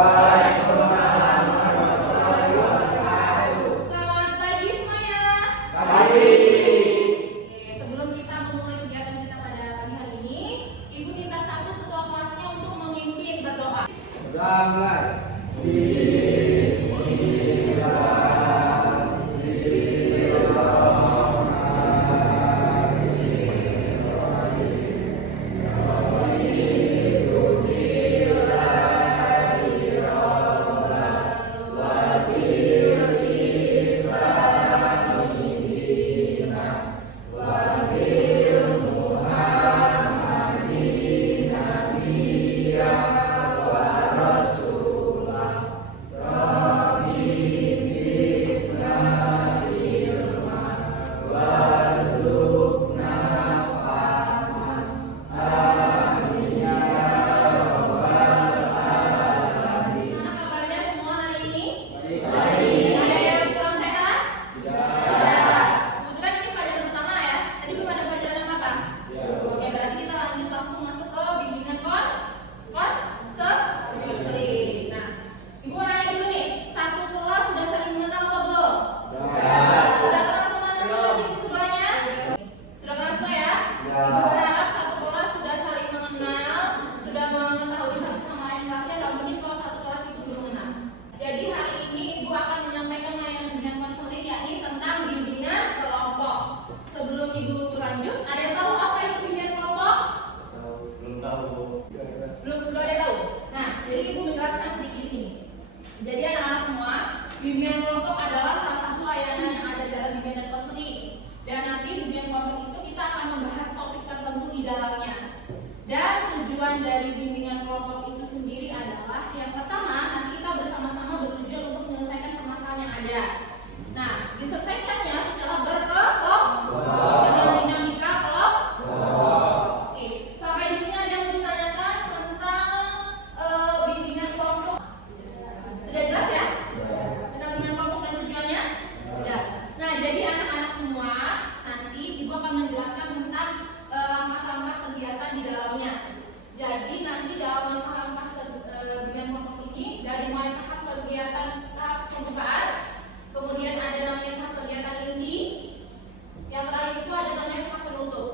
Waalaikumsalam warahmatullahi wabarakatuh. Selamat pagi semuanya. Pagi. Oke, sebelum kita memulai kegiatan kita pada pagi hari ini, Ibu minta satu ketua kelasnya untuk memimpin berdoa. Sudah mulai. Gimana kabarnya semua hari ini? Ada yang kurang sehat? Kebetulan ini pelajaran pertama ya. Tadi belum ada pelajaran apa? Oke, berarti kita lanjut langsung masuk ke bimbingan konseling. Nah, Ibu mau nanya dulu nih, satu kelas sudah saling mengenal apa belum? Sudah kenal teman masing-masing di sebelahnya? Sudah kenal semua ya? Ibu berharap satu kelas sudah saling mengenal, sudah mengetahui satu sama lain kelasnya. Gak mungkin kalau satu kelas itu belum mengenal. Jadi hari ini Ibu akan menyampaikan layanan bimbingan konseling, yakni tentang bimbingan kelompok. Sebelum Ibu lanjut, ada yang tahu apa itu bimbingan kelompok? Belum ada yang tahu. Nah, jadi Ibu menjelaskan sedikit di sini. Jadi anak-anak semua, bimbingan kelompok adalah salah satu layanan yang ada dalam bimbingan konseling. Dan nanti bimbingan kelompok itu kita akan membahas topik tertentu di dalamnya. Dan tujuan dari bimbingan kelompok itu sendiri adalah yang pertama, nanti kita bersama-sama bertujuan untuk menyelesaikan permasalahan yang ada. Nah, diselesaikannya secara berkelompok dengan dinamika kelompok. Oke, sampai di sini ada yang mau ditanyakan tentang bimbingan kelompok? Sudah jelas ya? Tentang bimbingan kelompok dan tujuannya? Sudah. Nah, jadi anak-anak semua, nanti Ibu akan menjelaskan tentang langkah-langkah kegiatan di dalamnya. Jadi nanti dalam langkah-langkah bimbingan kelompok ini, dari mulai tahap kegiatan tahap pembukaan, kemudian ada namanya tahap kegiatan inti, yang terakhir itu ada namanya tahap penutup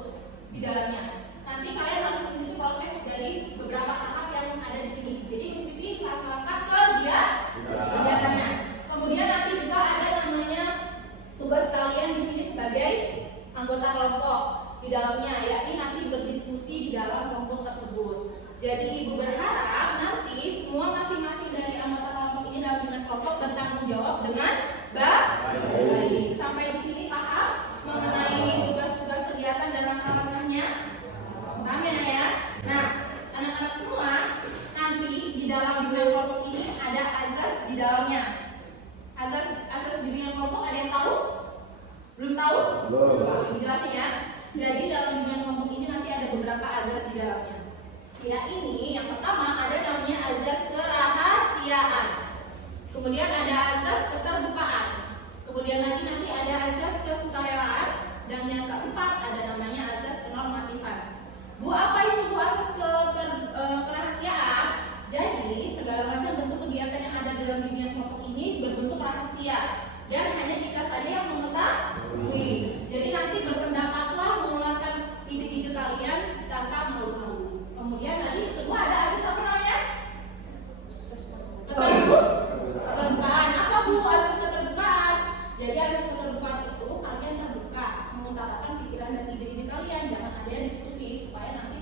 di dalamnya. Nanti kalian harus mengikuti proses dari beberapa tahap yang ada di sini. Jadi ikuti langkah-langkah kegiatannya. Kemudian nanti juga ada namanya tugas kalian di sini sebagai anggota kelompok di dalamnya, yakni nanti berdiskusi di dalam kelompok tersebut. Jadi Ibu berharap nanti semua masing-masing dari anggota kelompok ini dalam bimbingan kelompok bertanggung jawab dengan baik. Sampai di sini paham mengenai tugas-tugas kegiatan dan langkah-langkahnya? Paham ya? Nah, anak-anak semua, nanti di dalam bimbingan kelompok ini ada azas di dalamnya. Azas bimbingan kelompok ada yang tahu? Belum tahu? Belum. Jelasin ya. Jadi dalam bimbingan kelompok ini nanti ada beberapa azas di dalamnya. Ya, ini yang pertama ada namanya azas kerahasiaan. Kemudian ada azas keterbukaan. Kemudian lagi nanti ada azas kesukarelaan, dan yang keempat ada namanya azas kenormatifan. Bu, apa itu Bu azas kerahasiaan? Jadi segala macam bentuk kegiatan yang ada dalam bimbingan kelompok ini berbentuk rahasia dan hanya kita saja yang mengetahui. Jadi nanti berpendapatlah mengeluarkan ide-ide kalian tanpa malu-malu. Kemudian tadi kedua ada azas apa namanya? Keterbukaan. Apa Bu azas keterbukaan? Jadi azas keterbukaan itu kalian terbuka mengutarakan pikiran dan ide-ide kalian, jangan ada yang ditutupi supaya nanti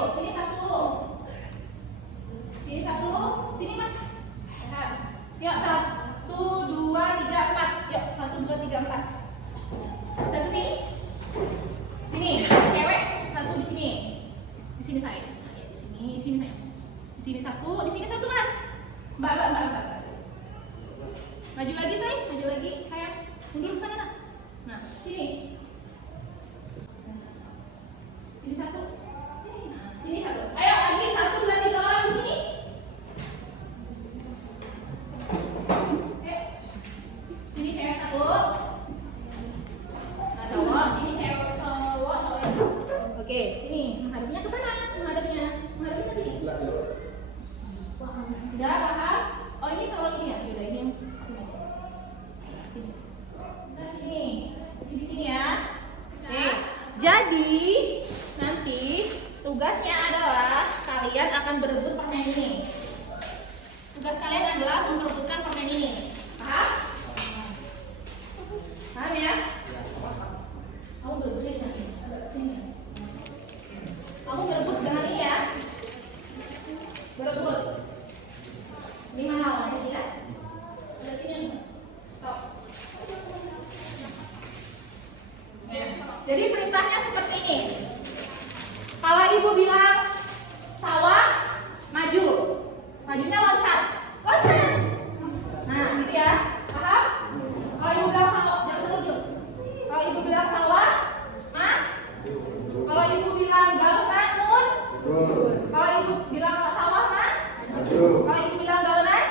yuk. Sini satu. Sini satu. Sini mas. Lihat. Yuk 1, 2, 3, 4. Yuk 1, 2, 3, 4. Satu sini. Sini. Cewek. Satu di sini. Di sini saya. Nah, ya, di sini saya. Di sini satu mas. Mbak. Maju lagi saya. Mundur ke sana nak. Nah, sini. Sini satu. Sini. Nah, sini satu. Ayo lagi 1, 2, 3 orang di sini. Sini cewek satu. Nah, cowok. Sini cewek cowok. Oke, sini. Menghadapnya ke sana. Menghadapnya ke sini. Udah paham? Oh ini kalau ini ya. Yaudah ini yang sini. Di sini ya. Oke. Jadi nanti tugasnya adalah kalian akan berebut permen ini. Tugas kalian adalah memperebutkan permen ini. Paham? Paham ya? Kamu berebutnya jangan agak sini. Kamu berebut dengan ini ya. Berebut. Ini mana awalnya tidak? Ada sini. Stop. Jadi perintahnya seperti ini. Kalau ibu bilang sawah, maju. Majunya loncat. Nah, gitu ya. Paham? Kalau ibu bilang sawah, jangan terujung. Kalau ibu bilang sawah, kalau ibu bilang galungan, mun. Kalau ibu bilang sawah, kalau ibu bilang galungan,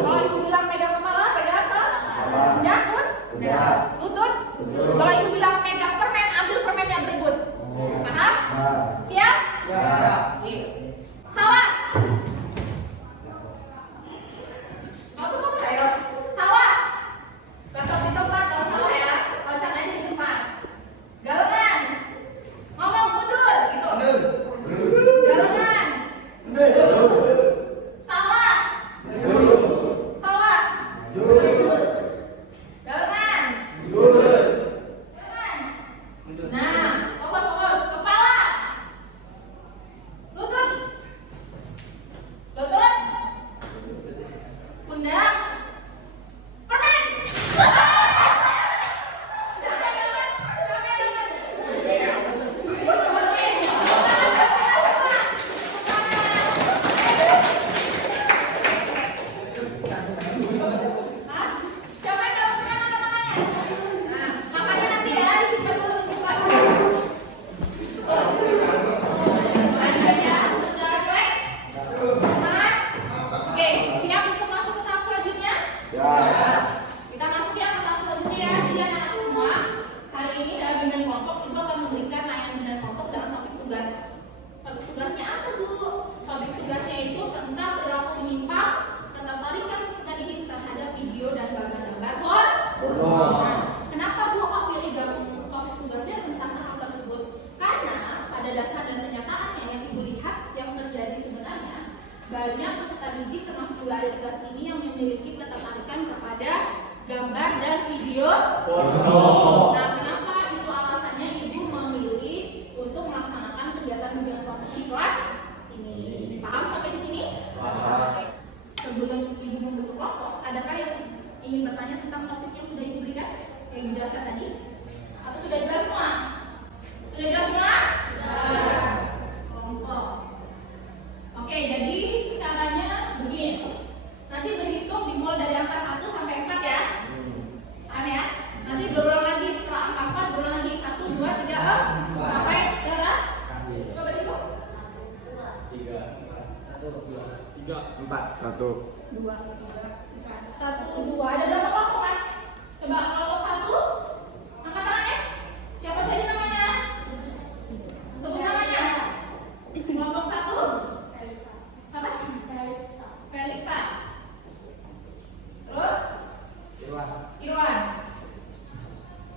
kalau ibu bilang pegang kepala, pegang apa? Pundak, mun. Lutut. Kalau ibu bilang megang permen, ambil permennya berebut. Paham? Siap? Sawah. Kamu sama saya. Sawah. Loncat di tempat kalau sawah ya. Loncat aja di tempat. Galungan. Ngomong mundur gitu. Galungan. Sawah. Sawah. Galungan. Nah, fokus. Kepala. Lutut. Pundak. Permen. Hah? Coba dong, mana tangannya? Nah, makanya nanti ya disimpan dulu, disimpan. Lanjutnya, secara relax. Tenang. Oke, siap untuk masuk ke tahap selanjutnya? Kita masuk ya ke tahap selanjutnya ya. Jadi anak-anak semua, hari ini dalam bimbingan kelompok ibu akan memberikan layanan bimbingan kelompok dengan topik tugas. Topik tugasnya apa bu? Topik tugasnya itu tentang perilaku menyimpang, ketertarikan peserta didik terhadap video dan gambar-gambar Nah, kenapa bu kok pilih topik tugasnya tentang hal tersebut? Karena pada dasar dan kenyataannya yang ibu lihat yang terjadi sebenarnya banyak peserta didik termasuk juga ada di kelas ini yang memiliki ketertarikan kepada gambar dan video. Nah, kenapa itu alasannya ibu memilih untuk melaksanakan kegiatan bimbingan kelompok di kelas ini? Paham sampai di sini? Sebelum ibu membentuk kelompok, adakah yang ingin bertanya tentang topik yang sudah ibu berikan, yang dijelaskan tadi? Atau sudah jelas semua? Sudah jelas semua? Kelompok. Oke, jadi caranya begini. Nanti berhitung dimulai dari angka 1 sampai 4 ya. Paham ya? Nanti berulang lagi setelah angka 4, berulang lagi 1, 2, 3, sampai sekarang. Coba berhitung. 4, 1. 2, 3, 4, 1, 2. Ada berapa kelompok mas? Coba kelompok 1, angkat tangannya. Siapa saja namanya? Sebut namanya. Kelompok 1, siapa? Felisa. Terus? Irwan.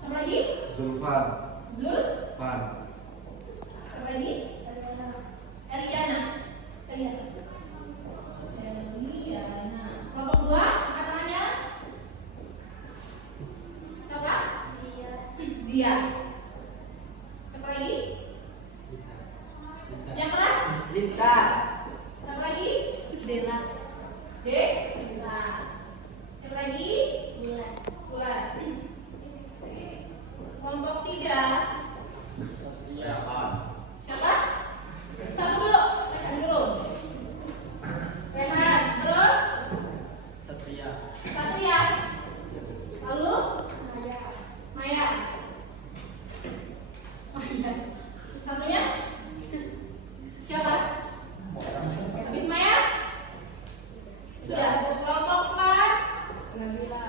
Sama lagi? Zulfan. Sama lagi? Eliana. Kelompok 2, angkat tangannya. Lita. Siapa lagi? Dela. D. Nah. Siapa lagi? Bulan. Bulan. Kelompok 3. Rehan. Siapa? Satu dulu. Rehan dulu. Rehan. Terus? Satria. Satria. Lalu? Maya. Maya. Satunya? Siapa? Habis Maya? Sudah. Kelompok 4. Nabila.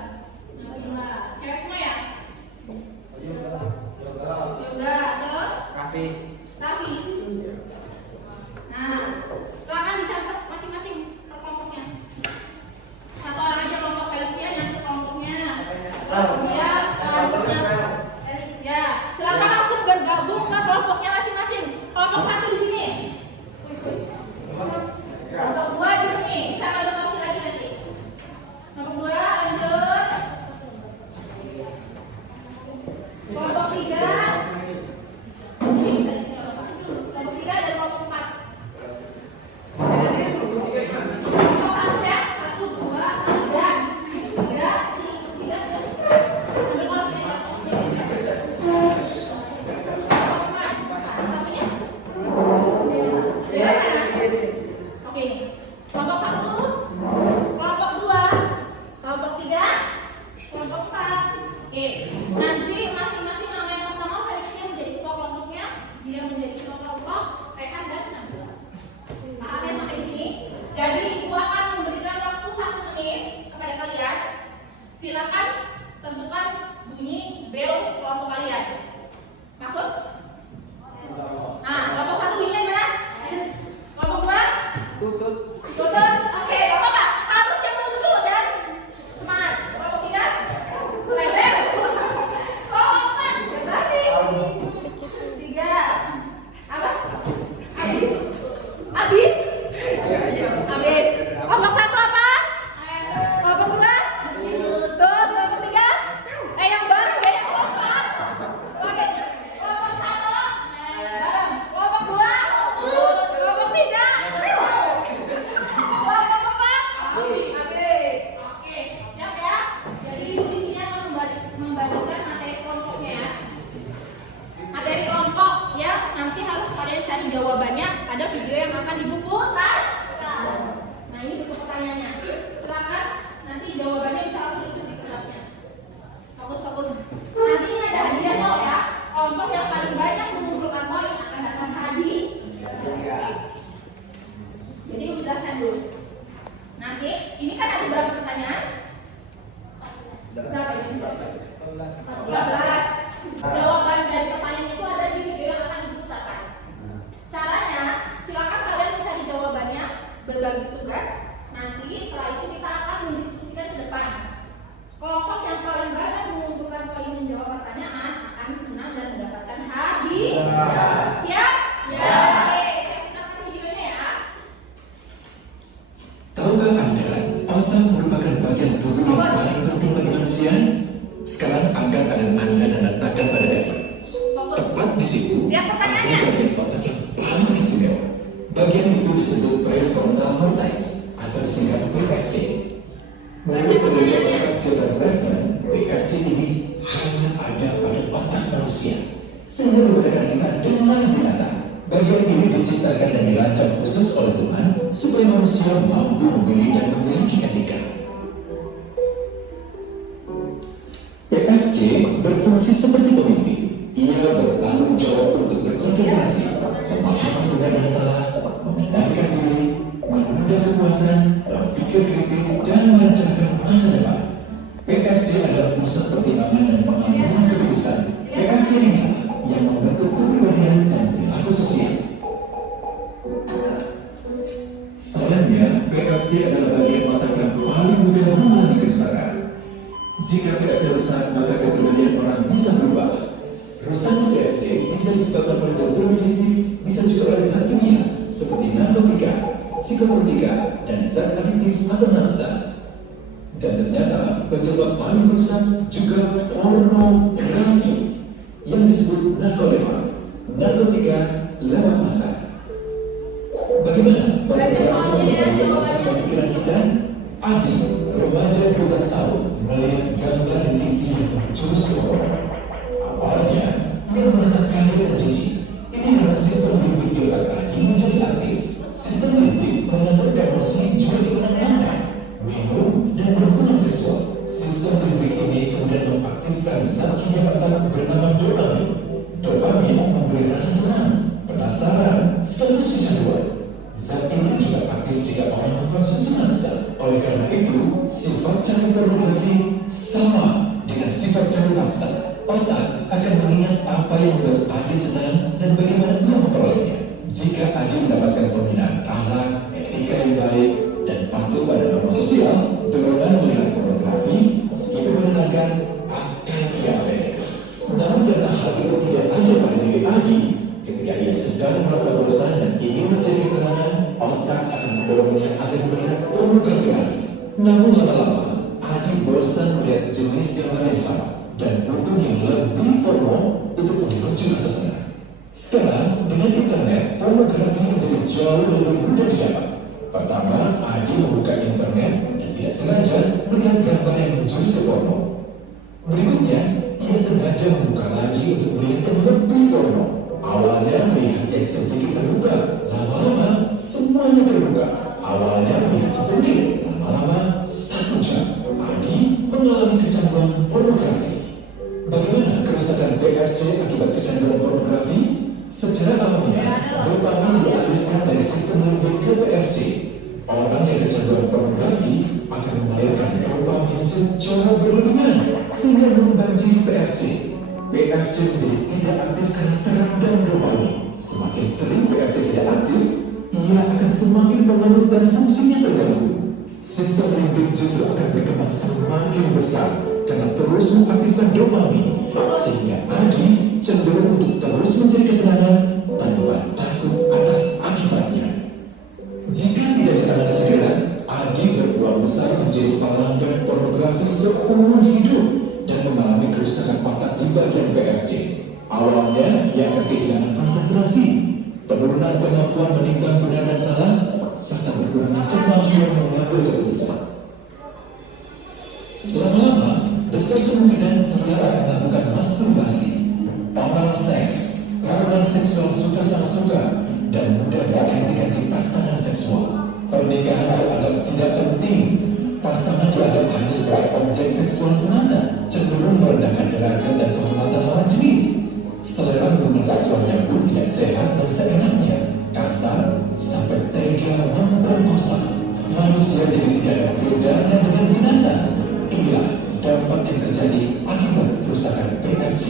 Nabila. Cewek semua ya? Yoga. Terus? Raffi. Raffi. Nah, silakan dicatat masing-masing per kelompoknya. Satu orang aja kelompok Felicia yang ke kelompoknya. Terus dia kelompoknya. Ya, silakan langsung bergabung ke kelompoknya masing-masing. Kelompok 1 di sini. Kelompok 2 di sini. Bisa adaptasi lagi nanti. Kelompok 2 lanjut. Kelompok 3. Ini bisa di sini kelompok 3 dan kelompok 4. Kelompok 1 ya. 1, 2, 3. 3. Ambil kelas ini ya. Kelompok 4. Satunya. Oke. Kelompok 1, kelompok 2, kelompok 3, kelompok 4. Oke. Nanti masing-masing nama yang pertama Felicia menjadi ketua kelompoknya, dia menjadi ketua kelompok, Rehan dan Nabila. Paham ya sampai di sini? Jadi Ibu akan memberikan waktu 1 menit kepada kalian. Silakan tentukan bunyi bel kelompok kalian. Masuk? Nah, kelompok 1 bunyinya gimana? Kelompok 2? Tutut. Tutup. Oke, gak apa-apa. Harus yang lucu dan semangat. Kelompok 3? Lebar. Kelompok 4? Bebas sih. 3. Apa? Habis? Habis? Habis. Kelompok 1 apa? Kelompok 2? Tuh, kelompok 3? Yang baru ya, yang kelompok. Oke. Kelompok 1? Bareng. Kelompok 2? Kelompok 3? Kelompok 4? Habis. Oke, siap ya. Jadi Ibu di sini akan membagikan materi kelompoknya ya. Materi kelompok ya, nanti harus kalian cari jawabannya. Ada video yang akan di buku kan? Nah, ini buku pertanyaannya. Silakan nanti jawabannya bisa langsung ditulis di kertasnya. Fokus. Nanti ini ada hadiah loh ya. Kelompok yang paling banyak mengumpulkan poin akan dapat hadiah. Jadi Ibu jelaskan dulu. Nanti ini kan ada berapa pertanyaan? Berapa ini? 14. Jawaban dari pertanyaan itu ada di video yang akan diputarkan. Caranya, silakan kalian mencari jawabannya, berbagi tugas. Nanti setelah itu kita akan mendiskusikan ke depan. Kelompok yang paling banyak mengumpulkan poin menjawab pertanyaan akan menang dan mendapatkan hadiah. Siap? Siap. Oke, saya putarkan videonya ya. Tahukah Anda, otak merupakan bagian tubuh yang paling penting bagi manusia? Sekarang angkat tangan Anda dan letakkan pada dada. Fokus. Tepat di situ, Lihat ada pertanyaannya. bagian otak yang paling istimewa. Bagian itu disebut prefrontal cortex atau disingkat PFC. Menurut penelitian otak Jordan Bregman, PFC ini hanya ada pada otak manusia. Sehingga membedakan kita dengan binatang. Bagian ini diciptakan dan dirancang khusus oleh Tuhan supaya manusia mampu memilih dan memiliki etika. PFC berfungsi seperti pemimpin. Ia bertanggung jawab untuk berkonsentrasi, memahami benar dan salah, mengendalikan diri, menunda kepuasan, berpikir kritis, dan merencanakan masa depan. PFC adalah pusat pertimbangan dan pengambilan keputusan. PFC ini yang membentuk kepribadian dan perilaku sosial. Sayangnya, PFC adalah bagian otak yang paling mudah mengalami kerusakan. Jika PFC rusak, maka kepribadian orang bisa berubah. Rusaknya PFC bisa disebabkan oleh gangguan fisik, bisa juga oleh zat kimia seperti narkotika, psikotronika, dan zat adiktif atau nafsa. Dan ternyata penyebab paling rusak juga pornografi yang disebut narkotika lewat mata. Bagaimana pemikiran kita? Adi, remaja 12 tahun, melihat gambar di TV yang terjurus ke bawah. Awalnya, ia merasa kaget dan jijik. Ini karena sistem limbik di otak Adi menjadi aktif. Sistem limbik mengatur emosi juga dimenangkan, minum, dan berhubungan seksual. Sistem limbik ini kemudian mengaktifkan zat kimia otak bernama dopamin. Dopamin memberi rasa senang, penasaran, sekaligus kecanduan. Zat ini juga aktif jika orang mengkonsumsi mangsanya. Oleh karena itu, sifat cari pornografi sama dengan sifat cari mangsa. Otak akan mengingat apa yang membuat Adi senang dan bagaimana ia memperolehnya. Jika Adi mendapatkan pembinaan akhlak, etika yang baik, dan patuh pada norma sosial, dorongan melihat pornografi meskipun menyenangkan akan ia abaikan. Namun karena hal itu tidak ada pada diri Adi, ketika ia sedang merasa bosan dan ingin mencari kesenangan, otak akan mendorongnya agar melihat pornografi Adi. Namun lama-lama, Adi bosan melihat jenis gambar yang sama dan butuh yang lebih porno untuk memicu rasa senang. Sekarang, dengan internet, pornografi menjadi jauh lebih mudah didapat. Pertama, Adi membuka internet dan tidak sengaja melihat gambar yang menjurus ke porno. Berikutnya, ia sengaja membuka lagi untuk melihat yang lebih porno. Awalnya melihat yang sedikit terbuka, lama-lama semuanya terbuka. Awalnya melihat 10 menit, lama-lama 1 jam. Adi mengalami kecanduan pornografi. Bagaimana kerusakan PFC akibat kecanduan pornografi? Secara alamiah, dopamin dialihkan dari sistem limbik ke PFC. Orang yang kecanduan pornografi akan melahirkan dopamin secara berlebihan sehingga membanjiri PFC. PFC menjadi tidak aktif karena terendam dopamin. Semakin sering PFC tidak aktif, ia akan semakin menurun dan fungsinya terganggu. Sistem limbik justru akan berkembang semakin besar karena terus mengaktifkan dopamin, sehingga Adi cenderung untuk terus mencari kesenangan tanpa takut atas akibatnya. Jika tidak ditangani segera, Adi berpeluang besar menjadi pelanggan pornografi seumur hidup dan mengalami kerusakan otak di bagian PFC. Awalnya, ia akan kehilangan konsentrasi, penurunan kemampuan menimbang benar dan salah, serta berkurangnya kemampuan mengambil keputusan. Lama-lama, besar kemungkinan ia akan melakukan masturbasi, oral seks, hubungan seksual suka sama suka, dan mudah berganti-ganti pasangan seksual. Pernikahan dianggap tidak penting. Pasangan dianggap hanya sebagai objek seksual semata, cenderung merendahkan derajat dan kehormatan lawan jenis. Selera hubungan seksualnya pun tidak sehat dan seenaknya, kasar sampai tega memperkosa. Manusia jadi tidak berbeda dengan binatang. Inilah dampak yang terjadi akibat kerusakan PFC.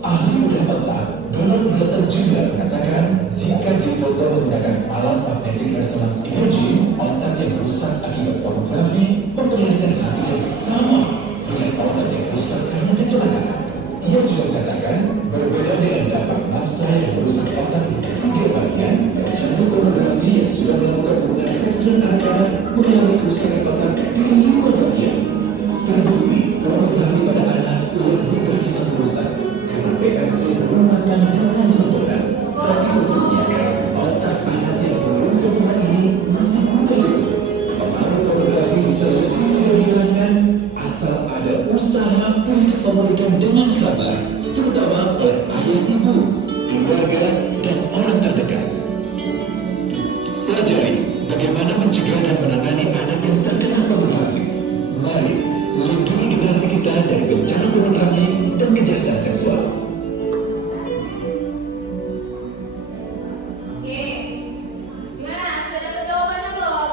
Ahli bedah otak Donald Hilton juga mengatakan jika difoto menggunakan alat magnetic resonance imaging, otak yang rusak akibat pornografi memperlihatkan hasil yang sama dengan otak yang rusak karena kecelakaan. Ia juga mengatakan berbeda dengan dampak mangsa yang merusak otak di ketiga bagian, pecandu pornografi yang sudah melakukan hubungan seks dengan anak-anak mengalami kerusakan otak di 5 bagian. Terbukti pornografi pada anak lebih bersifat merusak karena PFC memandang dengan sempurna, tapi bentuknya otak anak yang belum sempurna ini masih mudah dibentuk. Pengaruh pornografi bisa lebih mudah dihilangkan asal ada usaha untuk memulihkan dengan sabar, terutama oleh ayah ibu, keluarga, dan orang terdekat. Pelajari bagaimana mencegah dan menangani anak yang terkena pornografi. Mari lindungi generasi kita dari bencana pornografi dan kejahatan seksual. Oke, gimana? Sudah dapat jawabannya belum?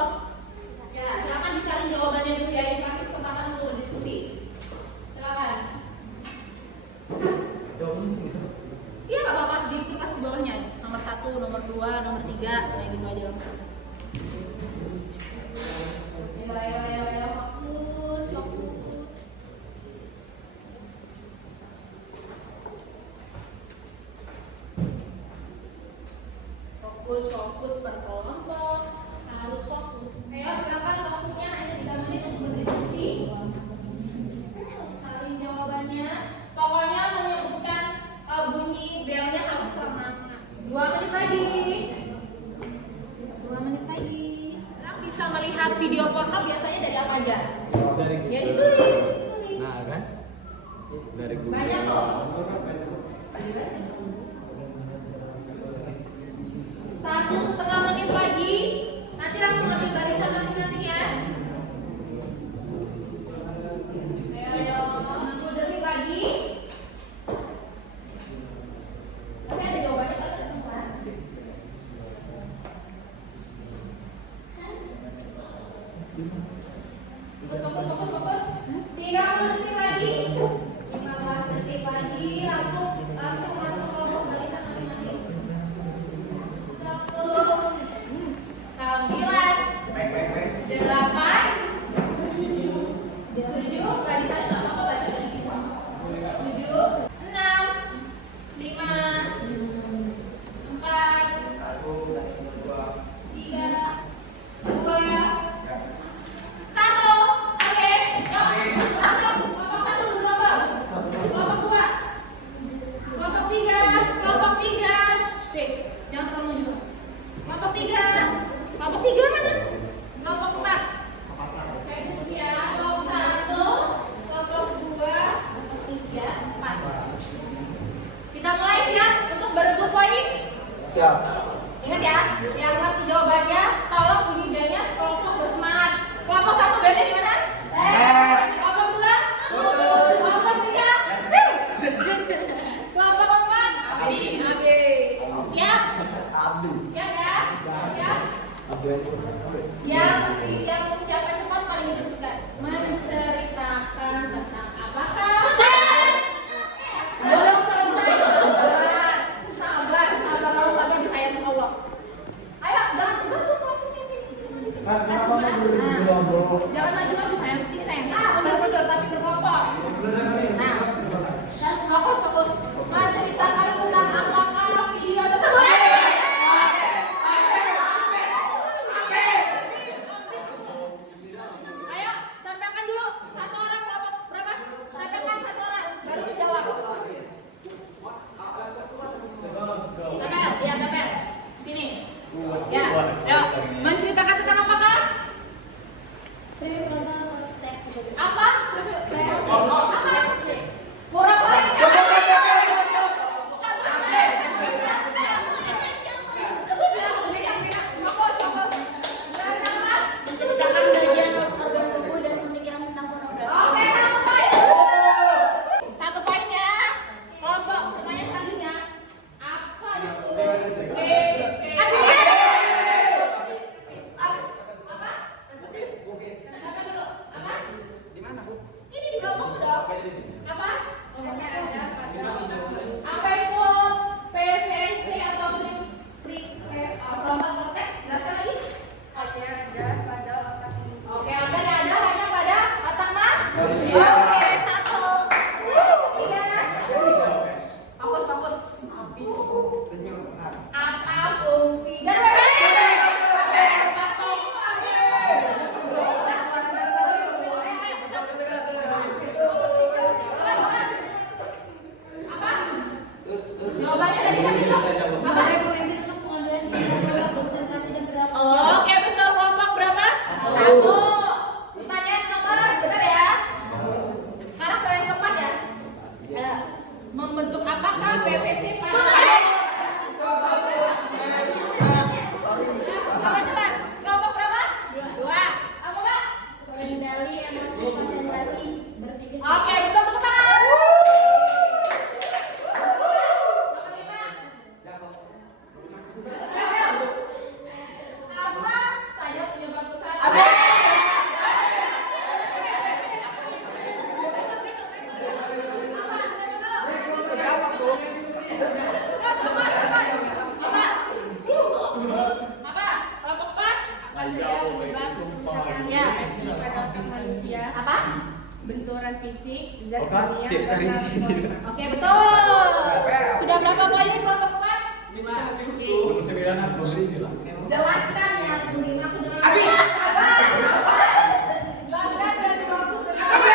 Ya, silakan disalin jawabannya dulu ya. Dikasih kesempatan untuk berdiskusi. Silakan. Jawabannya segitu. Iya, nggak apa-apa. Di kertas di bawahnya. Nomor 1, nomor 2, nomor 3. Kayak gitu aja langsung. Ayo. Fokus. Fokus per kelompok. Harus fokus. Ayo, silakan waktunya hanya 3 menit untuk berdiskusi. Saling jawabannya. Pokoknya menyebutkan bunyi belnya harus sama. 2 menit lagi. 2 lihat video porno biasanya dari apa aja? Dari Ya ditulis. Nah kan? Dari Google. Banyak kok. 1,5 menit lagi. Nanti langsung ambil barisan masing-masing ya. Ayo, 6 detik lagi. Oke, ada jawabannya kalau ada tempat. Fokus. 30 detik lagi. 15 detik lagi. Langsung masuk kelompok barisan masing-masing. 10, 9, 8, 7. Tadi saya nggak apa-apa baca dari situ. 7, 6, 5, 4, 3, 2, 1. Oke, stop. Langsung kelompok 1 bergelombang. Kelompok 2, kelompok 3, kelompok 3. Shh, jangan terlalu maju. Kelompok 3 mana? Kelompok 4. Kayak di sini ya. Kelompok 1, kelompok 2, kelompok 3, 4. Kita mulai, siap untuk berebut poin? Siap. Ingat ya, yang ngerti jawabannya tolong bunyi belnya sekelompok bersemangat. Kelompok 1 belnya di mana? Kelompok 2? Kelompok 3? Kelompok 4? Habis. Siap? Siap ya? Siap? Yang siapa cepat paling disebutkan menceritakan tentang apakah? Belum selesai. Sabar. Kalau sabar disayang Allah. Ayo, jangan kelompoknya sih. Kenapa mau Jangan maju sayang, sini sayang. Mundur tapi berkelompok. Nah, fokus. Menceritakan tentang apakah video tersebut. Ayo, tampilkan dulu. Satu orang kelompok berapa? Tampilkan satu orang, baru dijawab. Tampil. Sini. Ya, ayo. Menceritakan tentang apakah? Apa? Apa? Kurang lagi. Menceritakan bagian organ tubuh dan pemikiran tentang pornografi. Oke, 1 poin ya. Kelompok pertanyaan selanjutnya. Apa itu PPP? Apa? Siapa dulu? Apa? Di mana, Bu? Ini di kelompok dong. Apa? Apa itu PVC atau frontal cortex? Jelaskan lagi. Ada pada otak manusia. Oke, organ yang ada hanya pada otak Manusia. Oke, 1, 3. Fokus. Senyum. Nah. Apa fungsi dan apa? Jawabannya tadi saya bilang apa? Pemimpin untuk pengambilan kesimpulan konsentrasi dan berapa? Oke, betul. Kelompok berapa? 1. Pertanyaan nomor, benar ya? Sekarang pertanyaan keempat ya. Membentuk apakah PVC pada Cepat. Kelompok berapa? 2. Apa, Pak? Mengendali emosi, konsentrasi, berpikir. Oke, betul, tepuk tangan. Nomor 5. Apa saja penyebab pusat? Apa? Kelompok 4? Ya. Pada otak manusia. Apa? Benturan fisik, zat Oke, kimia, dari dan sini. Oke, betul. Sudah berapa poin kelompok 4? 9. Jelaskan ya, yang dimaksud dengan apa? Jelaskan dan dimaksud dengan apa?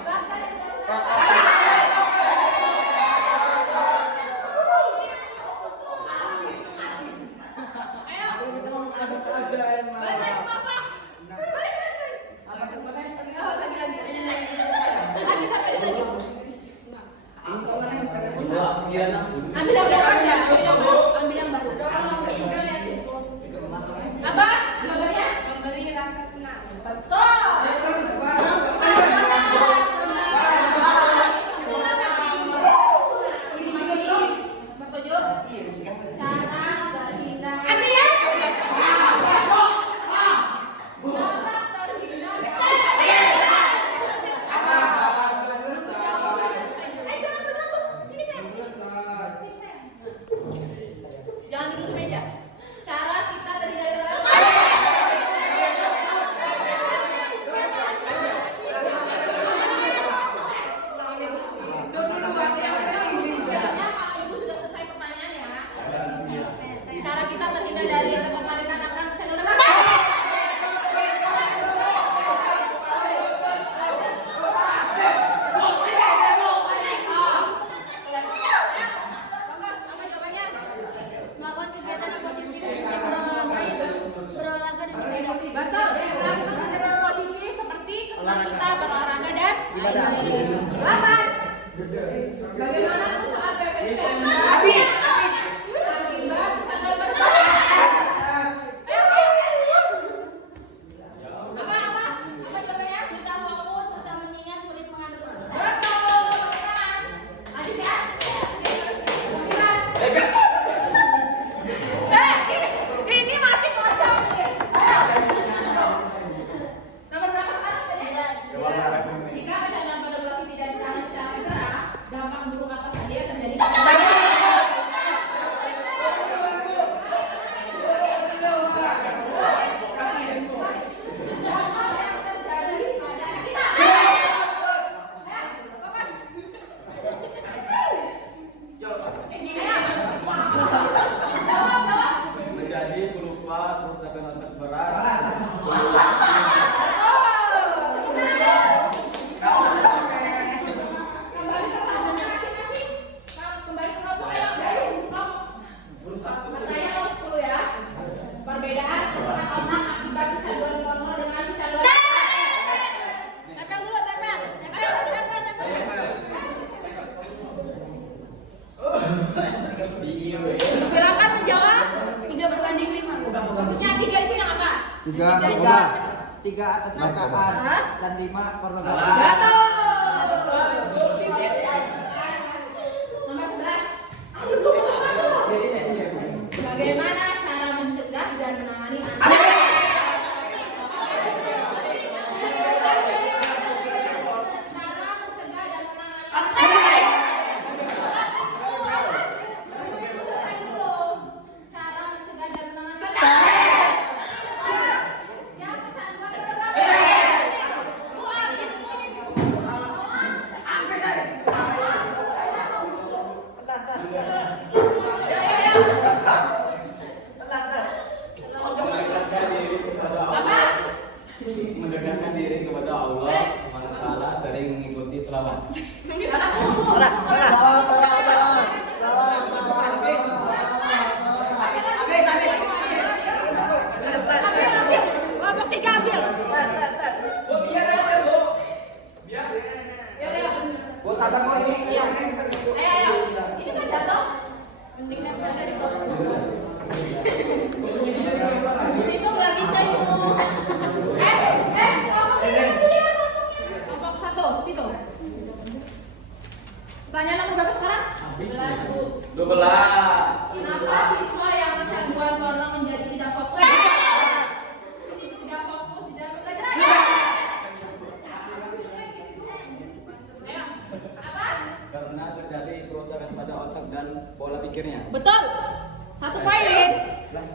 Jelaskan yang dimaksud. Ayo. yang baru aja, ambil yang baru. Apa? Gambarnya? Memberi rasa senang. Betul. Bertujuh. Cara terhindar. Ambil ya. Jangan duduk di meja. Cara kita terhindar dari Ibu sudah selesai pertanyaannya. Cara kita terhindar dari ketertarikan akan channel mana? Melakukan kegiatan yang positif seperti berolahraga dan beribadah. Betul. Melakukan kegiatan yang positif seperti kesenangan kita berolahraga dan Ibadah. 8. Bagaimana saat PPSK? Habis. Akibat kesadaran bersama. Apa jawabannya? Susah fokus, susah mengingat, sulit mengambil keputusan. Betul. Lanjut ya. Ini masih kosong nih. Nomor berapa sekarang tadi? Jika kecandaan pada belah pipi dan tangan secara segera, dampak buruk apa saja yang terjadi pada Menjadi pelupa, kerusakan otak berat. Pertanyaan nomor 10 ya. Perbedaan kerusakan otak akibat kecanduan porno dengan kecanduan. Tempel dulu, tempel. Silakan menjawab 3/5. Maksudnya 3 itu yang apa? 3 atas rakaat dan 5 pornografi. Betul. Nomor 11. Bagaimana cara mencegah dan menangani anak? Cara mencegah dan menangani anak. Selesai dulu. Cara mencegah dan menangani anak. Yang kecanduan Mendekatkan diri kepada Allah SWT, sering mengikuti selawat. Kelompok 3 ambil. Bu, sabar Bu. Iya. Ayo. Ini kan jatuh. Mending nempel dari bawah. Di situ nggak bisa itu. Kelompok ini dulu ya. Kelompok 1, situ. Pertanyaan nomor berapa sekarang? 11, Bu. 12. Kenapa siswa yang kecanduan porno menjadi tidak fokus? Tidak fokus di dalam pelajaran. Ayo. Apa? Karena terjadi kerusakan pada otak dan pola pikirnya. Betul. 1 poin.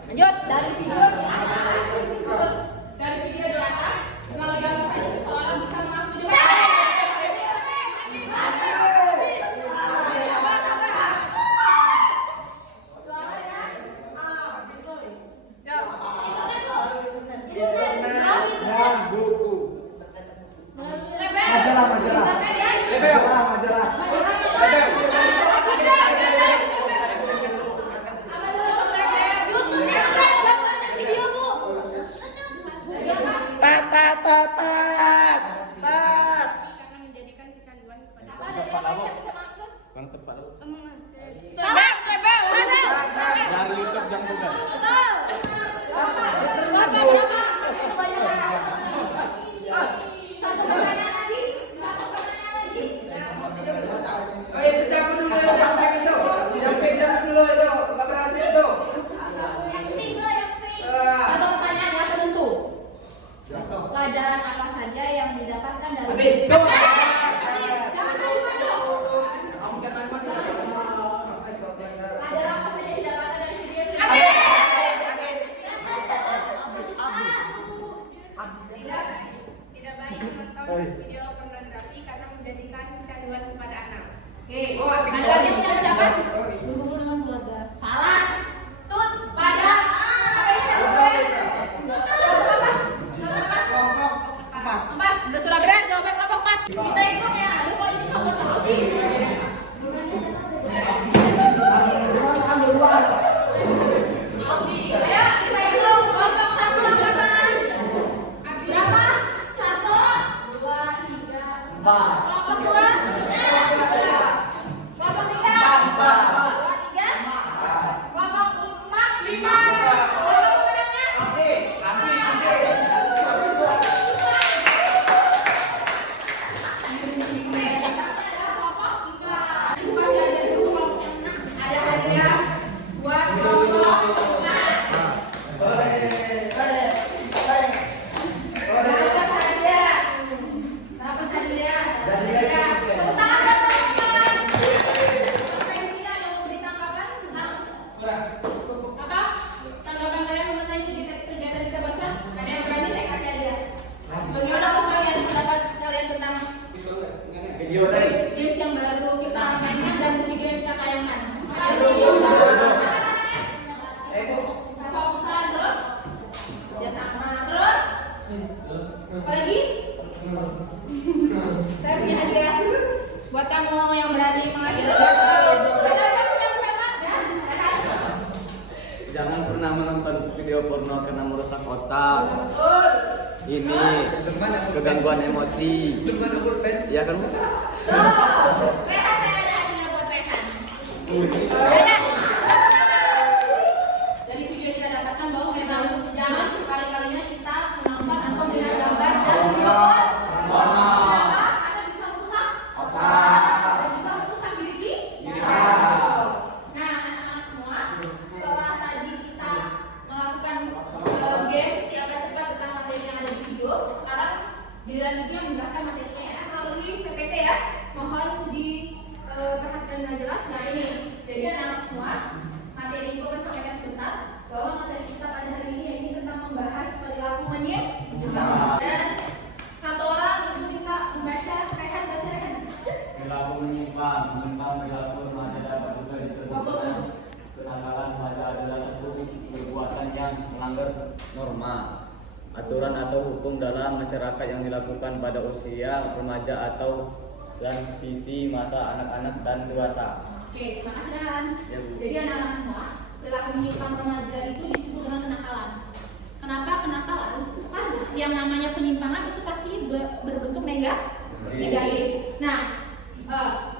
Lanjut dari video di atas. Terus dari video di atas, melalui apa saja seseorang bisa masuk di mana? Ta ta ta ta. Apa tanggapan kalian mengenai kegiatan kita baca? Ada yang berani saya kasih aja. Bagaimana menurut kalian, pendapat kalian tentang Video tadi. games yang baru kita mainkan dan video yang kita tayangkan? Fokusan terus, ya sama terus. Apa lagi? Saya punya hadiah buat kamu yang berani mengasih pendapat. Ada punya pendapat ya? Jangan pernah menonton video porno karena merusak otak. Betul. Ini kegangguan emosi. Ya kan? Rehan, saya ada hadiah buat Rehan. Rehan. Dari video yang kita dapatkan bahwa memang jangan sekali-kalinya kita menonton atau melihat gambar dan video porno. Kenapa? Karena bisa merusak otak dan juga merusak diri kita. Nah, anak-anak semua, setelah tadi kita melakukan games siapa cepat tentang materi yang ada di video, sekarang giliran ibu yang menjelaskan materinya ya melalui PPT ya. Mohon diperhatikan dengan jelas. Nah ini, jadi anak-anak semua, materi ibu akan sampaikan sebentar bahwa materi kita pada hari ini tentang membahas perilaku menyimpang. Dan satu orang untuk kita membaca Rehan, baca Rehan. Perilaku menyimpang perilaku remaja dapat juga disebut dengan kenakalan remaja adalah satu perbuatan yang melanggar norma, aturan atau hukum dalam masyarakat yang dilakukan pada usia remaja atau transisi masa anak-anak dan dewasa. Oke, terima kasih Rehan. Ya, Bu. Jadi anak-anak semua, perilaku menyimpang remaja itu disebut dengan kenakalan. Kenapa kenakalan? Karena yang namanya penyimpangan itu pasti berbentuk negatif. Nah,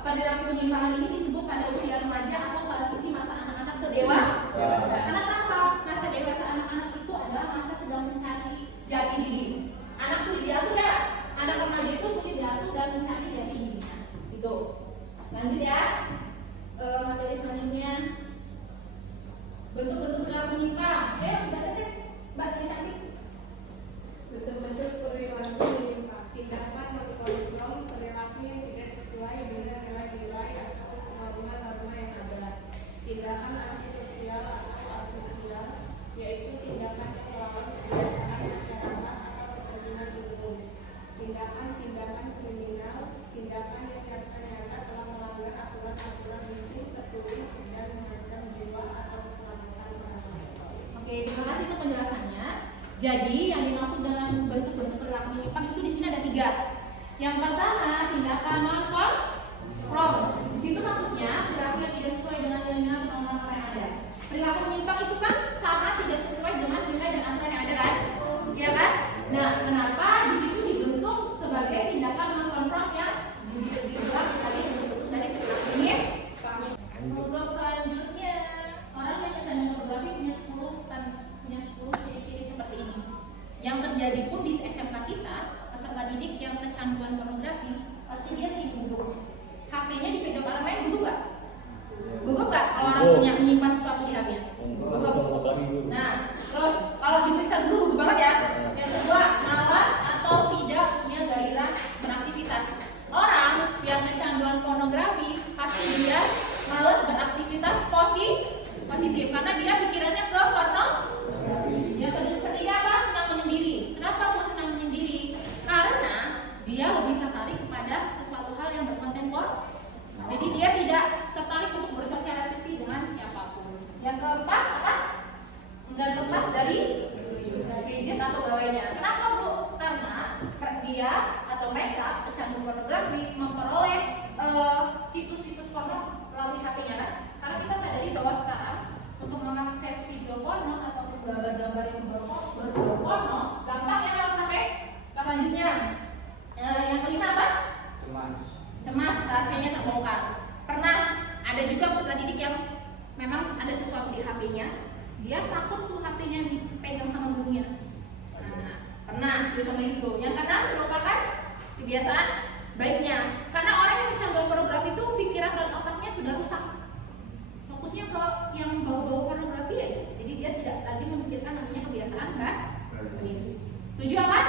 perilaku penyimpangan ini disebut pada usia remaja atau transisi masa anak-anak ke dewasa. Karena kenapa? Masa dewasa anak-anak itu adalah masa sedang mencari jati diri. Anak sulit diatur ya. Anak remaja itu sulit diatur dan mencari jati dirinya. Itu. Lanjut ya. Materi selanjutnya. Bentuk-bentuk perilaku menyimpang. Baca sih. Mbak yang cantik. Bentuk-bentuk perilaku menyimpang, tindakan mengkontrol perilaku yang tidak sesuai dengan nilai-nilai atau norma-norma yang ada. Tindakan antisosial atau asosial, yaitu tindakan yang melawan kebiasaan masyarakat atau kepentingan umum. Tindakan-tindakan kriminal, tindakan yang nyata-nyata telah melanggar aturan-aturan hukum tertulis dan mengancam jiwa atau keselamatan manusia. Oke, terima kasih untuk penjelasannya. Jadi yang dimaksud dengan bentuk-bentuk perilaku menyimpang itu di sini ada 3. Yang pertama, tindakan non-konform. Di situ maksudnya perilaku yang tidak sesuai dengan nilai-nilai atau norma yang ada. Perilaku menyimpang itu kan sama tidak sesuai dengan nilai dan aturan yang ada kan? Iya kan? Nah, kenapa di situ dibentuk sebagai tindakan non-konform yang dijelas tadi bentuk-bentuk dari perilaku menyimpang. Untuk selanjutnya, orang yang kecanduan pornografi punya 10 ciri-ciri seperti ini. Yang terjadi pun di SMK kita, peserta didik yang kecanduan pornografi, pasti dia sibuk. HP-nya dipegang orang lain, gugup nggak? Gugup nggak kalau orang punya menyimpan sesuatu di HP-nya? Gugup. Nah, terus kalau diperiksa dulu gugup banget ya. Yang kedua, malas atau tidak punya gairah beraktivitas. Orang yang kecanduan pornografi pasti dia malas beraktivitas positif karena dia pikirannya ke porno. Yang ketiga apa? Senang menyendiri. Kenapa mau senang menyendiri? Karena dia lebih tertarik kepada sesuatu hal yang berkonten porno. Jadi dia tidak tertarik untuk bersosialisasi dengan siapapun. Yang keempat apa? Enggak lepas dari gadget atau gawainya. Kenapa Bu? Karena dia atau mereka pecandu pornografi memperoleh situs-situs porno melalui HP-nya kan? Karena kita sadari bahwa sekarang untuk mengakses video porno atau gambar-gambar yang berbau porno gampang ya lewat HP. Selanjutnya, yang kelima apa? Cemas, rahasianya terbongkar. Pernah ada juga peserta didik yang memang ada sesuatu di HP-nya, dia takut tuh HP-nya dipegang sama gurunya. Nah, pernah dia sampai itu. Yang keenam, melupakan kebiasaan baiknya. Karena orang yang kecanduan pornografi itu pikiran dan otaknya sudah rusak. Fokusnya ke yang bau-bau pornografi aja. Jadi dia tidak lagi memikirkan namanya kebiasaan baik. Tujuh apa?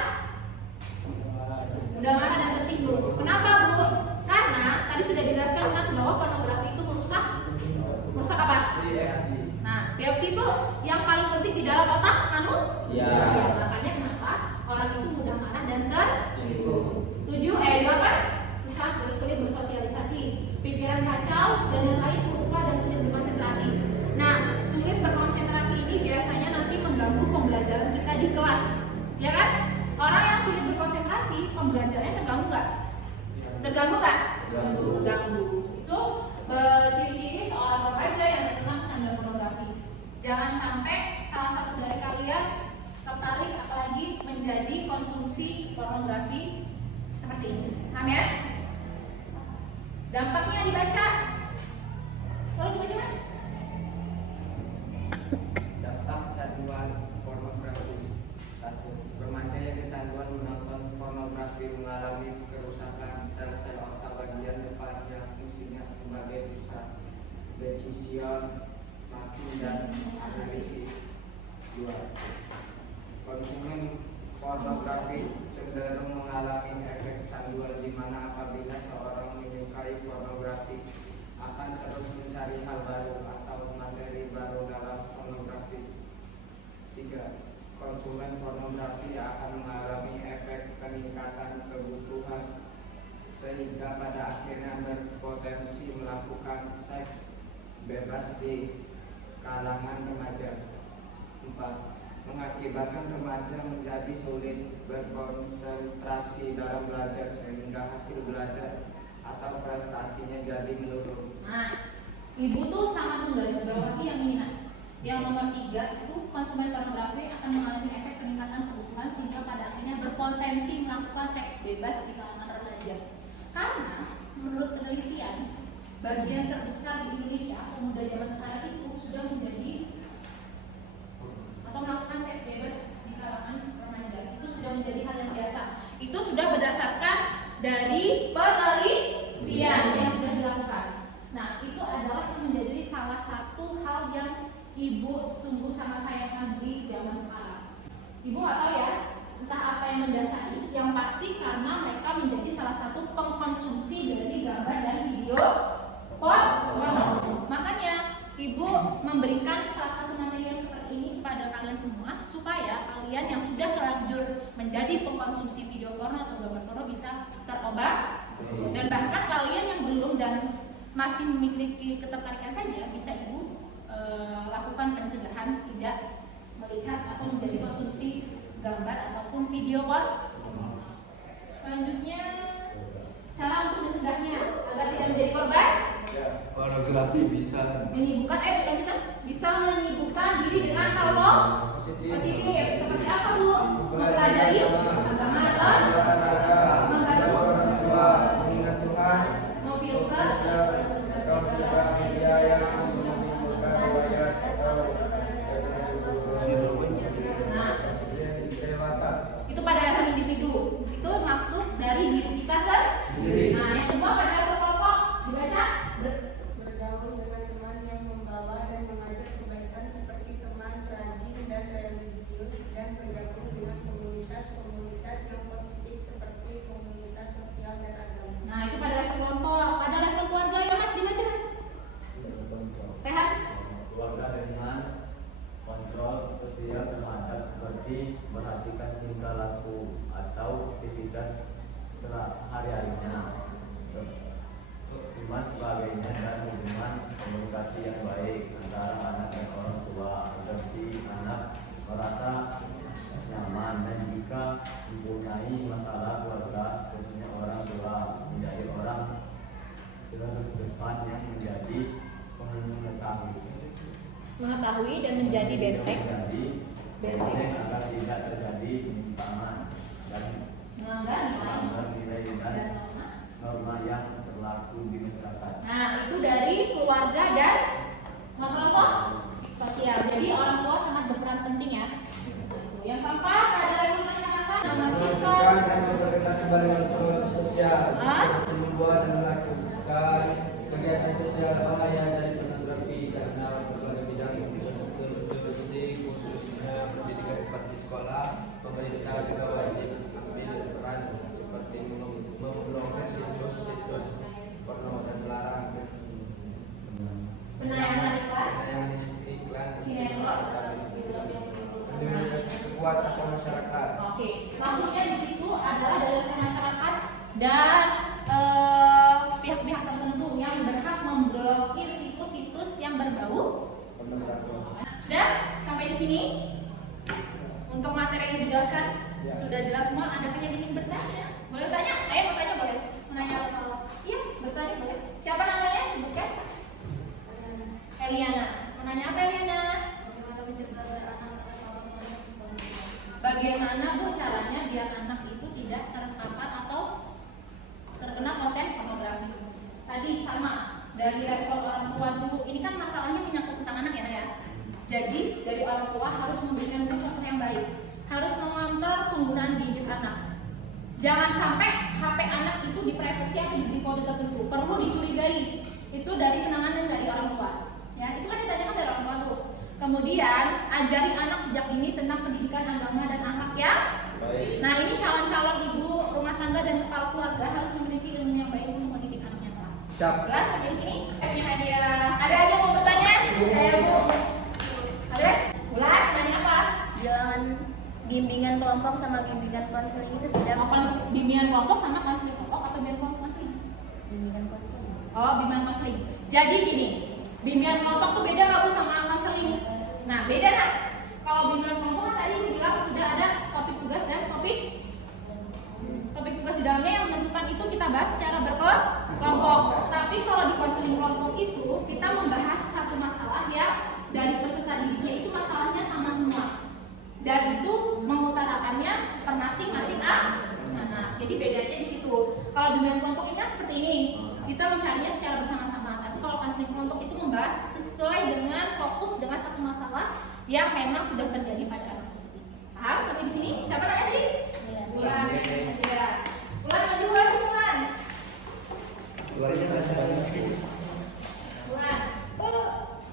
Mudah marah dan tersinggung. Kenapa Bu? Karena tadi sudah dijelaskan kan bahwa pornografi itu merusak apa? Nah, dalam otak manusia. Iya. Makanya kenapa orang itu mudah marah dan Sibuk. 8 susah sulit bersosialisasi, pikiran kacau dan yang lain lupa dan sulit berkonsentrasi. Nah, sulit berkonsentrasi ini biasanya nanti mengganggu pembelajaran kita di kelas, ya kan? Orang yang sulit berkonsentrasi, pembelajarannya terganggu nggak? Terganggu nggak? Terganggu. Itu ciri-ciri seorang remaja yang terkena kecanduan pornografi. Jangan sampai salah satu dari kalian tertarik apalagi menjadi konsumsi pornografi seperti ini. Amin. Dampaknya dibaca. Tolong dibaca, Mas. Dampak kecanduan pornografi. 1. Remaja yang kecanduan menonton pornografi mengalami kerusakan sel-sel otak bagian depan yang fungsinya sebagai pusat decision makin dan analisis. 2. Konsumen pornografi cenderung mengalami efek canduan di mana apabila seorang menyukai pornografi akan terus mencari hal baru atau materi baru dalam pornografi. 3. Konsumen pornografi akan mengalami efek peningkatan kebutuhan sehingga pada akhirnya berpotensi melakukan seks bebas di kalangan remaja. 4. Mengakibatkan remaja menjadi sulit berkonsentrasi dalam belajar sehingga hasil belajar atau prestasinya jadi menurun. Nah, ibu tuh sangat menggarisbawahi yang ini. Yang nomor 3 itu konsumen pornografi akan mengalami efek peningkatan kebutuhan sehingga pada akhirnya berpotensi melakukan seks bebas di kalangan remaja. Karena menurut penelitian, bagian terbesar di Indonesia pemuda zaman sekarang itu sudah menjadi atau melakukan seks bebas di kalangan remaja. Itu sudah menjadi hal yang biasa. Itu sudah berdasarkan dari penelitian yang sudah dilakukan. Nah, itu adalah yang menjadi salah satu hal yang ibu sungguh sangat sayangkan di zaman sekarang. Ibu nggak tahu ya, entah apa yang mendasari. Yang pasti karena mereka menjadi salah satu pengkonsumsi dari gambar dan video porno. Makanya ibu memberikan salah satu materi yang seperti ini kepada kalian semua supaya kalian yang sudah terlanjur menjadi pengkonsumsi video porno atau gambar porno bisa terobat, dan bahkan kalian yang belum dan masih memiliki ketertarikan saja bisa ibu lakukan pencegahan tidak melihat atau menjadi konsumsi gambar ataupun video porno. Selanjutnya cara untuk mencegahnya agar tidak menjadi korban. Pornografi bisa Menyibukkan, lanjutkan. Bisa menyibukkan diri dengan hal positif. Seperti apa, Bu? Mempelajari agama, terus membantu mengingat Tuhan, memfilter atau mencegah media yang menimbulkan riwayat atau Nah, dewasa. itu pada level individu. Itu maksud dari diri kita sendiri. Nah, yang kedua pada level kelompok. Dibaca. Bergaul dengan teman yang membawa dan mengajak kebaikan seperti teman rajin dan religius, dan bergabung dengan komunitas-komunitas yang positif seperti komunitas sosial dan agama. Nah, itu pada level kelompok. Pada level keluarga ya, Mas, dibaca, Mas. Rehat. Keluarga dengan kontrol sosial terhadap seperti perhatikan tingkah laku atau aktivitas sehari-harinya, iman sebagainya, dan hubungan komunikasi yang baik antara anak dan orang tua agar si anak merasa nyaman, dan jika mempunyai masalah keluarga khususnya orang tua menjadi orang depan yang menjadi Mengetahui dan menjadi benteng. benteng agar tidak terjadi penyimpangan dan melanggar nilai dan norma yang berlaku di masyarakat. Nah, itu dari keluarga dan kontrol sosial. Jadi orang tua sangat berperan penting ya. Yang keempat ada level masyarakat. Menentukan dan memperdekat kembali kontrol sosial seperti membuat dan melakukan kegiatan sosial bahaya dari pornografi karena berbagai bidang bersih khususnya pendidikan seperti sekolah, pemerintah juga wajib berperan seperti memblokir situs-situs porno dan melarang Penayangan iklan. penayangan iklan Sinetron. kuat atau masyarakat. Oke, maksudnya di situ adalah dari masyarakat dan pihak-pihak tertentu yang berhak memblokir situs-situs yang berbau. Sudah sampai di sini untuk materi yang dijelaskan sudah jelas semua. Adakah yang ingin bertanya? Boleh bertanya? Ayo bertanya boleh. Menanya soal? Iya, bertanya boleh. Siapa namanya? Sebutkan. Eliana. Menanya apa Eliana? Bagaimana Bu caranya biar anak itu tidak terpapar atau terkena konten pornografi? Tadi sama dari level orang tua dulu. Ini kan masalahnya menyangkut tentang anak ya. Jadi dari orang tua harus memberikan contoh yang baik, harus mengontrol penggunaan gadget anak. Jangan sampai HP anak itu diprivasi atau diberi kode tertentu. Perlu dicurigai. Itu dari penanganan dari orang tua. Ya, itu kan ditanyakan dari orang tua dulu. Kemudian ajari anak sejak dini tentang pendidikan agama dan akhlak ya. Baik. Nah ini calon-calon ibu rumah tangga dan kepala keluarga harus memiliki ilmu yang baik untuk mendidik anaknya. Siap. Jelas sampai di sini? Punya hadiah. Ada lagi yang mau bertanya? Saya Bu. Ada? Bulan, tanya apa? Bilangan bimbingan kelompok sama bimbingan konseling itu tidak Bimbingan kelompok sama konseling kelompok atau bimbingan kelompok konseling? bimbingan konseling. Oh, bimbingan konseling. Jadi gini, bimbingan kelompok tuh beda nggak Bu sama konseling? Nah, beda nak. Kalau bimbingan kelompok kan tadi bilang sudah ada topik tugas dan topik tugas di dalamnya yang menentukan itu kita bahas secara berkelompok. Tapi kalau di konseling kelompok itu kita membahas satu masalah yang dari peserta didiknya itu masalahnya sama semua. Dan itu mengutarakannya per masing-masing anak. Jadi bedanya di situ. Kalau bimbingan kelompok ini kan seperti ini. Kita mencarinya secara bersama-sama. Tapi kalau konseling kelompok itu membahas sesuai dengan fokus dengan satu masalah yang memang sudah terjadi pada anak tersebut. Paham sampai di sini? Siapa namanya tadi? Bulan. Bulan maju bulan bulan. Luarnya bahasa banget. Bulan.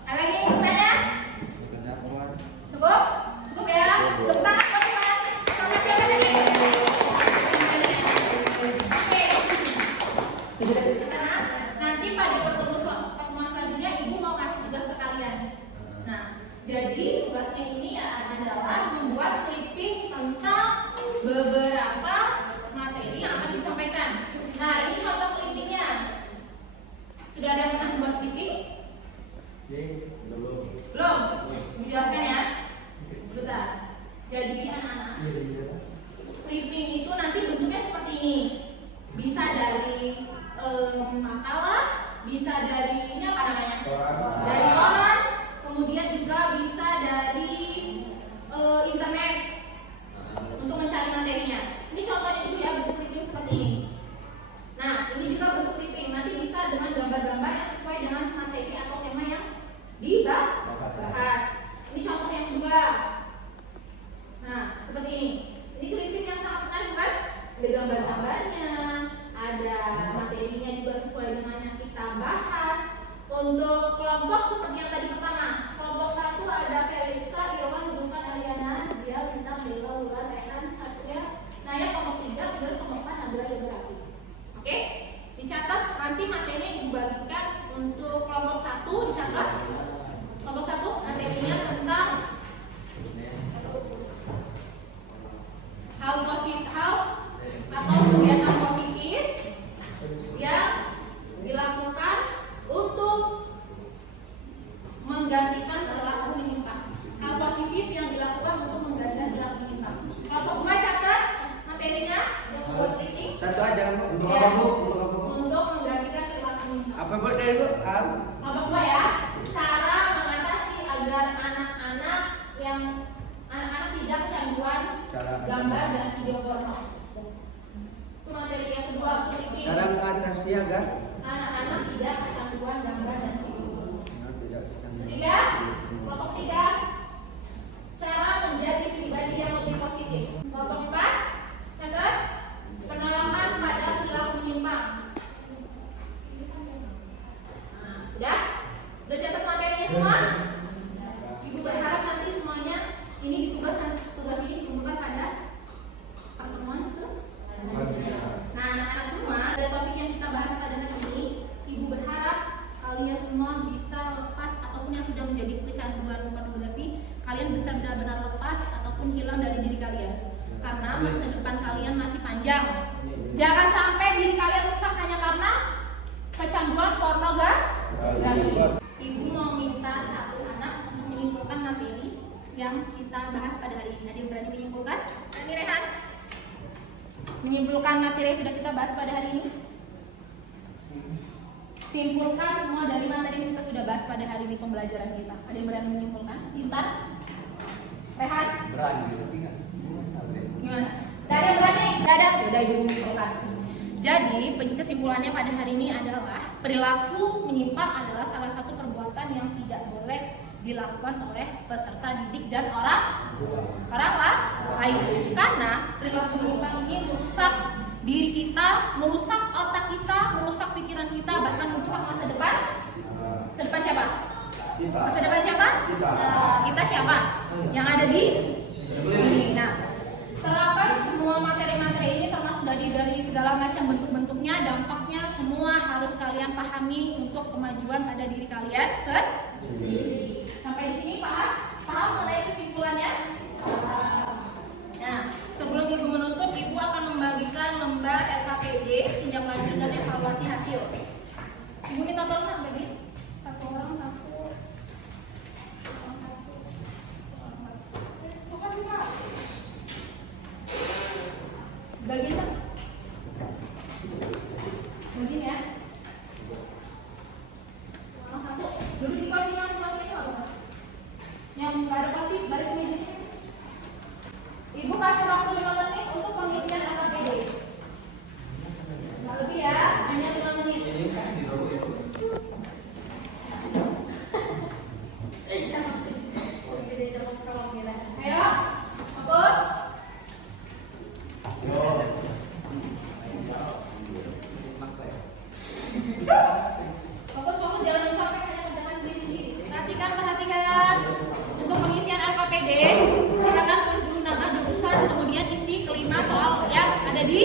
Ada lagi yang bertanya? Kenapa, Wan? Cukup? Cukup ya? Tepuk tangan buat Bulan. Sama siapa tadi? Oke. Nah, nanti pada pertemuan selanjutnya ibu mau kasih tugas ke kalian. Nah, jadi tugasnya ini adalah membuat clipping tentang beberapa materi yang akan disampaikan. Nah, ini contoh clippingnya. Sudah ada yang pernah membuat clipping? Belum? Dijelaskan ya? Bentar. Jadi anak-anak, clipping itu nanti bentuknya seperti ini. Bisa dari makalah, bisa dari ini apa namanya? Dari koran, kemudian juga bisa dari internet untuk mencari materinya. Ini contohnya dulu ya bentuk clipping seperti ini. Nah, ini juga bentuk clipping. Nanti bisa dengan gambar-gambar yang sesuai dengan materi atau tema yang dibahas. Ini contoh yang kedua. Nah, seperti ini. Ini clipping yang sangat menarik bukan? Ada gambar-gambarnya, ada materinya juga sesuai dengan yang kita bahas. Untuk kelompok seperti yang tadi pertama, kelompok 1 ada Felisa, Irwan, Zulfan, Aliana, dia Lintang, Bella, Wulan, Rehan, Satria, Naya, kelompok 3, kemudian kelompok 4, Nabila, yang berapi. Oke? Dicatat, nanti materinya dibagikan untuk kelompok 1, dicatat. Kelompok 1, materinya tentang hal atau kegiatan positif yang dilakukan untuk menggantikan perilaku menyimpang. Hal positif yang dilakukan untuk menggantikan perilaku menyimpang. Kelompok 2 catat materinya yang membuat clipping. Satu aja untuk Ya, apa, Bu? untuk menggantikan perilaku menyimpang. Apa buat dari Bu? Kelompok 2 ya, cara mengatasi agar anak-anak tidak kecanduan gambar dan video porno. Itu materi yang kedua untuk clipping. Cara mengatasi agar Anak-anak tidak kecanduan gambar dan video porno. tidak kecanduan. Ketiga, kelompok 3, cara menjadi pribadi yang lebih positif. Kelompok 4, catat, penolakan pada perilaku menyimpang. Nah, sudah? Sudah catat materinya semua? Ibu berharap nanti semuanya ini tugas ini dikumpulkan pada pertemuan selanjutnya. Nah, anak-anak semua, ada topik yang kita bahas pada hari ini. Ibu berharap kalian semua bisa lepas ataupun yang sudah menjadi kecanduan pornografi, kalian bisa benar-benar lepas ataupun apapun hilang dari diri kalian. Karena masa depan kalian masih panjang. Jangan sampai diri kalian rusak hanya karena kecanduan pornografi. Ibu mau minta satu anak untuk menyimpulkan materi yang kita bahas pada hari ini. Ada yang berani menyimpulkan? Ini Rehan. Menyimpulkan materi yang sudah kita bahas pada hari ini. Simpulkan semua dari materi yang kita sudah bahas pada hari ini pembelajaran kita. Ada yang berani menyimpulkan? Intan? Rehan? Berani tapi nggak. Gimana? Tidak ada yang berani? Tidak ada? Udah ibu menyimpulkan. Jadi kesimpulannya pada hari ini adalah perilaku menyimpang adalah salah satu perbuatan yang tidak boleh dilakukan oleh peserta didik dan orang lain. Karena perilaku menyimpang ini merusak diri kita, merusak otak kita, merusak pikiran kita, bahkan merusak masa depan. Masa depan siapa? Masa depan siapa? Kita siapa? Yang ada di sini. Nah, terapkan semua materi-materi ini termasuk dari segala macam bentuk-bentuknya, dampaknya semua harus kalian pahami untuk kemajuan pada diri kalian sendiri. Sampai di sini paham mengenai kesimpulannya? Nah, sebelum ibu menutup, ibu akan membagikan lembar LKPD, tindak lanjut dan evaluasi hasil. Ibu minta tolong bagi satu orang satu. Bagian satu. Bagian ya. Orang satu. Duduk di kursi masing-masing itu apa? Yang nggak ada kursi balik ke meja. Ibu kasih waktu 5 menit untuk pengisian LKPD. Nggak lebih ya, hanya 5 menit. Ini kan di bawah itu. Ayo, fokus. Yo. Fokus, jangan mencolek, hanya kerjakan sendiri-sendiri. Perhatikan. Untuk pengisian LKPD, silakan tulis dulu nama, jurusan, kemudian isi kelima soal yang ada di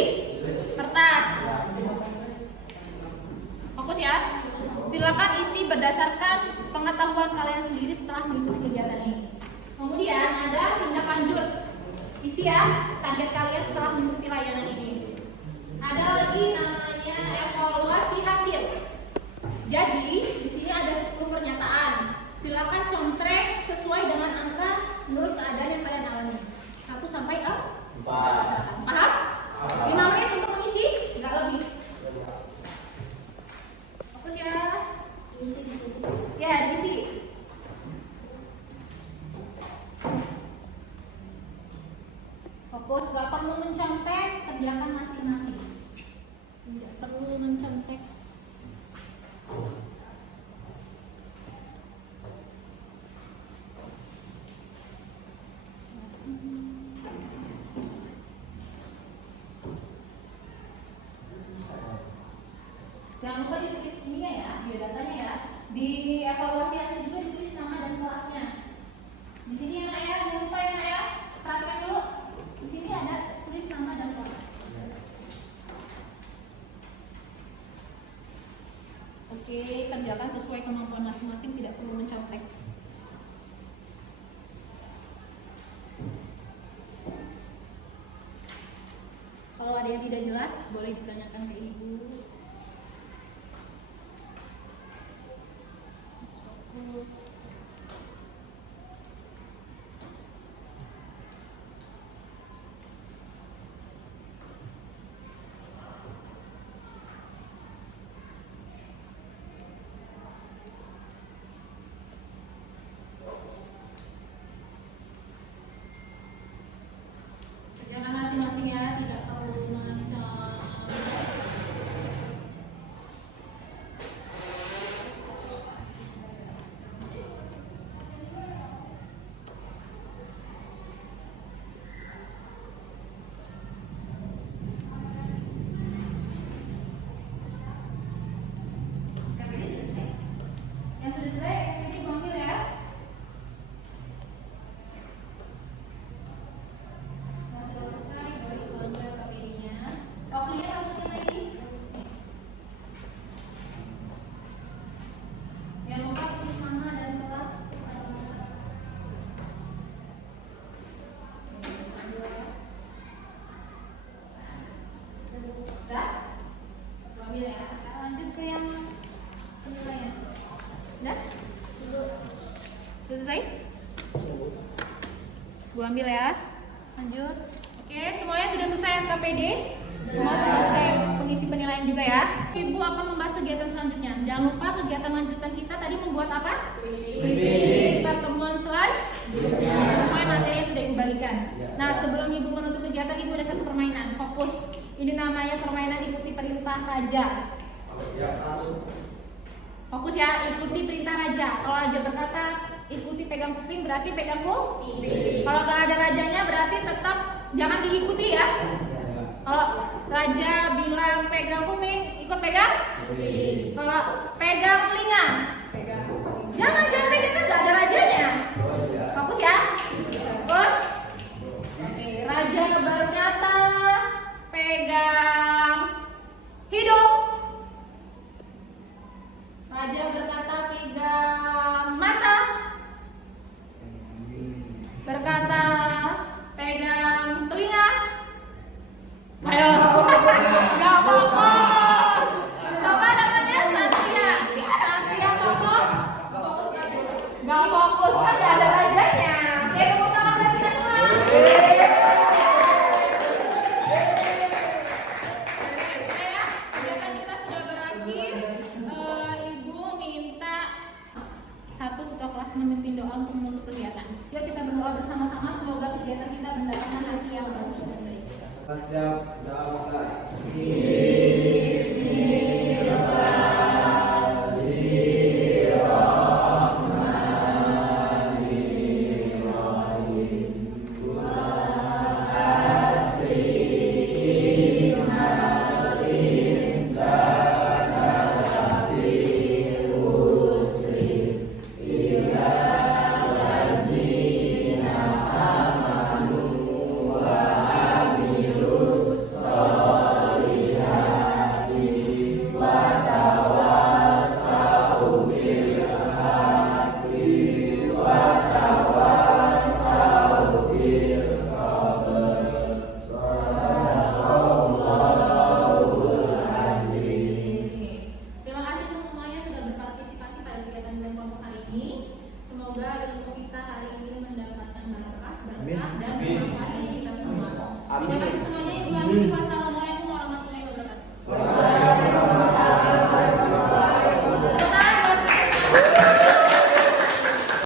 kertas. Fokus ya. Silakan isi berdasarkan pengetahuan kalian sendiri setelah mengikuti kegiatan ini. Kemudian ada tindak lanjut. Isi ya target kalian setelah mengikuti layanan ini. Ada lagi namanya evaluasi hasil. Jadi di sini ada 10 pernyataan. Silakan contrek sesuai dengan angka menurut keadaan yang kalian alami. 1 sampai 4. Paham? 5 menit untuk mengisi, nggak lebih. Fokus ya. Ya, diisi. Fokus, gak perlu mencontek, kerjakan masing-masing. Tidak perlu mencontek. Jangan lupa ditulis ininya ya, biodatanya ya. Di evaluasi hasil juga ditulis nama dan kelasnya. Di sini ya nak ya, jangan lupa ya nak ya. Perhatikan dulu. Di sini ada tulis nama dan kelas. Oke, kerjakan sesuai kemampuan masing-masing, tidak perlu mencontek. Kalau ada yang tidak jelas, boleh ditanyakan ke ibu. Kerjakan masing-masing ya, tidak perlu mengancam. Gua ambil ya. Lanjut. Oke, semuanya sudah selesai KPD? Semua sudah selesai pengisi penilaian juga ya. Ibu akan membahas kegiatan selanjutnya. Jangan lupa kegiatan lanjutan kita tadi membuat apa? Briefing pertemuan selanjutnya sesuai materi yang sudah ibu bagikan. Nah, sebelum ibu menutup kegiatan, ibu ada satu permainan. Fokus. Ini namanya permainan ikuti perintah raja. Fokus ya, ikuti perintah raja. Kalau raja berkata ikuti pegang kuping, berarti pegang kuping. Kalau nggak ada rajanya berarti tetap jangan diikuti ya. Kalau raja bilang pegang kuping, ikut pegang. Kalau pegang telinga, jangan pegang kan nggak ada rajanya. Fokus ya. Terus, oke, raja berkata pegang hidung. Raja berkata pegang mata. Berkata pegang telinga. Ayo, nggak fokus. Coba namanya Satria. Satria fokus. Nggak fokus kan nggak ada rajanya. Oke, tepuk tangan buat kita semua. Kegiatan kita sudah berakhir. Ibu minta satu ketua kelas memimpin doa untuk menutup kegiatan. Yuk kita berdoa bersama-sama, semoga kegiatan kita mendapatkan hasil yang bagus dan baik. Siap, doa mulai. Bismillahirrahmanirrahim.